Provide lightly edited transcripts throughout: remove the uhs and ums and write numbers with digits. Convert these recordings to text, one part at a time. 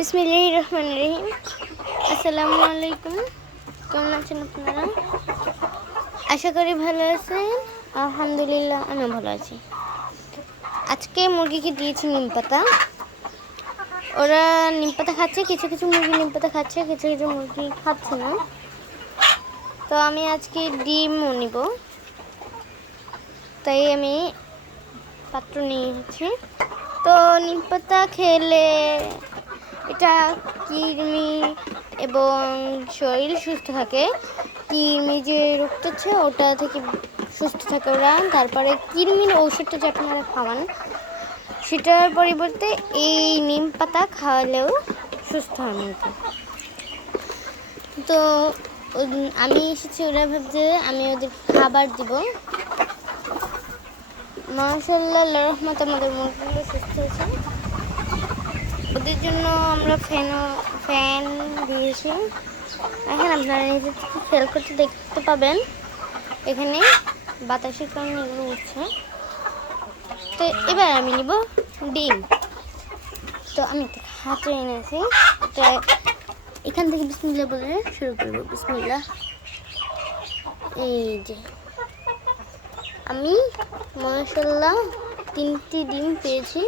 বিসমিল্লাহির রহমানির রহিম। আসসালামু আলাইকুম। কেমন আছেন আপনারা? আশা করি ভালো আছেন। আলহামদুলিল্লাহ আমি ভালো আছি। আজকে মুরগিকে দিয়েছি নিম পাতা। ওরা নিম পাতা খাচ্ছে, কিছু কিছু মুরগি নিম পাতা খাচ্ছে, কিছু কিছু মুরগি খাচ্ছে না। তো আমি আজকে ডিমও নিব, তাই আমি পাত্র নিয়েছি। তো নিম পাতা খেলে এটা কৃমি এবং শরীর সুস্থ থাকে। কৃমি যে রোগটা আছে ওটা থেকে সুস্থ থাকে ওরা। তারপরে কৃমির ঔষধটা যে আপনারা খাওয়ান সেটার পরিবর্তে এই নিম পাতা খাওয়ালেও সুস্থ হয় মুরগি। তো আমি এসেছি, ওরা ভাবছে আমি ওদের খাবার দিব। মাশাআল্লাহ, আল্লাহর রহমতে আমাদের মুরগিগুলো সুস্থ হয়েছে। ওদের জন্য আমরা ফ্যান দিয়েছি। এখন আপনারা নিজের থেকে খেয়াল করতে দেখতে পাবেন এখানে বাতাসের কারণে এগুলো উঠছে। তো এবার আমি নিব ডিম। তো আমি হাতে এনেছি, এখান থেকে বিসমিল্লাহ বলে শুরু করবো। বিসমিল্লাহ। এই যে আমি মাশাআল্লাহ 3টি ডিম পেয়েছি।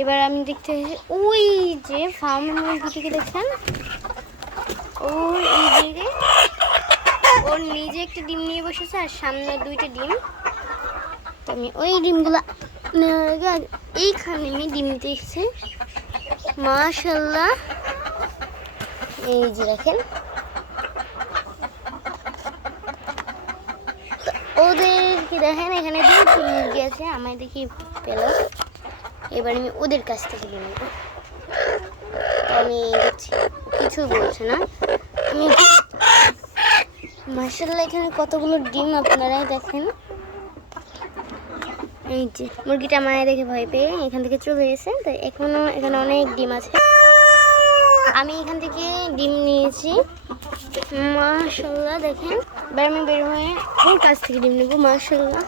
এবার আমি দেখতে ওই যে ফার্মের মুরগিটিকে দেখছেন, ওই দিকে ওর নিজে একটা ডিম নিয়ে বসেছে আর সামনে 2টা ডিম। তো আমি ওই ডিমগুলো নেওয়ার আগে এইখানে আমি ডিম নিতে এসেছি। মাশাআল্লাহ, এই যে দেখেন ওদেরকে দেখেন, এখানে 2টি মুরগি আছে, আমায় দেখি পেল। এবার আমি ওদের কাছ থেকে ডিম নেব। আমি দেখছি কিছু বলছে না। আমি মাশাআল্লাহ এখানে কতগুলো ডিম আপনারাই দেখেন। এই যে মুরগিটা মায়ের দেখে ভয় পেয়ে এখান থেকে চলে গেছে। তো এখনো এখানে অনেক ডিম আছে। আমি এখান থেকে ডিম নিয়েছি। মাশাআল্লাহ দেখেন। এবার আমি বের হয়ে ওর কাছ থেকে ডিম নেব। মাশাআল্লাহ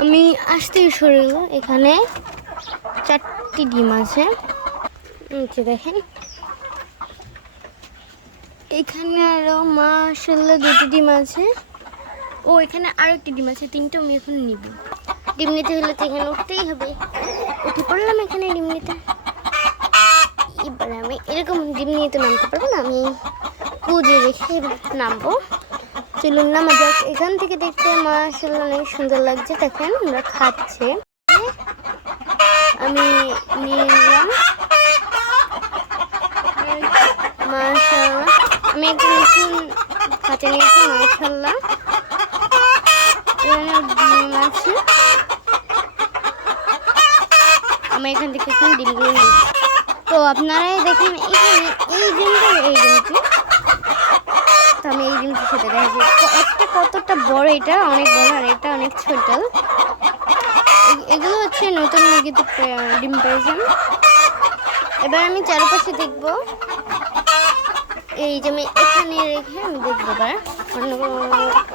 আমি আসতেই সরে গেল। এখানে 4টি ডিম আছে। দেখেন এখানে আরো মাশাআল্লাহ 2টি ডিম আছে। ও এখানে আরো একটি ডিম আছে, 3টা আমি এখন নিব। ডিম নিতে হলে তো এখানে উঠতেই হবে। উঠে পড়লাম এখানে ডিম নিতে। এবার আমি এরকম ডিম নিয়ে তো নামতে পারবো না, আমি কুজে রেখে নামবো। চলুন নামা যাক। এখান থেকে দেখতে মাশাআল্লাহ অনেক সুন্দর লাগছে। দেখেন ওরা খাচ্ছে। আমি নিয়ে নিলাম মাশাআল্লাহ। আমি একটা নতুন খাঁচা নিয়েছি। মাশাআল্লাহ ডিম আছে। আমি এখান থেকে এখন ডিমগুলো নিচ্ছি। তো আপনারাই দেখেন এখানে এই ডিমটি। তো আমি এই ডিমটির সাথে দেখেছি একটা কতটা বড়, এটা অনেক বড় আর এটা অনেক ছোট। এগুলো হচ্ছে নতুন মুরগিতে ডিম পেয়েছেন। এবার আমি চারপাশে দেখব। এই যে আমি এখানে রেখে আমি দেখবো এবার অন্য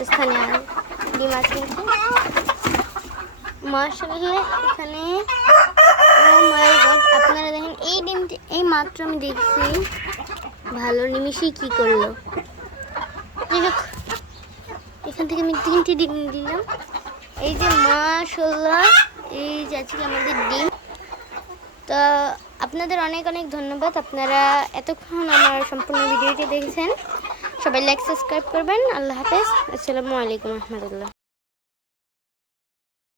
স্থানে ডিম আছে। মাশাআল্লাহ এখানে আপনারা দেখেন এই ডিমটি এই মাত্র আমি দেখছি ভালো নিমিশেই কি করলো। এখান থেকে আমি 3টি ডিম দিলাম। এই যে মাশাআল্লাহ, এই যে আজকে আমাদের ডিম। তো আপনাদের অনেক অনেক ধন্যবাদ। আপনারা এতক্ষণ আমার সম্পূর্ণ ভিডিওটি দেখেছেন। সবাই লাইক সাবস্ক্রাইব করবেন। আল্লাহ হাফেজ। আসসালামু আলাইকুম রহমতুল্লাহ।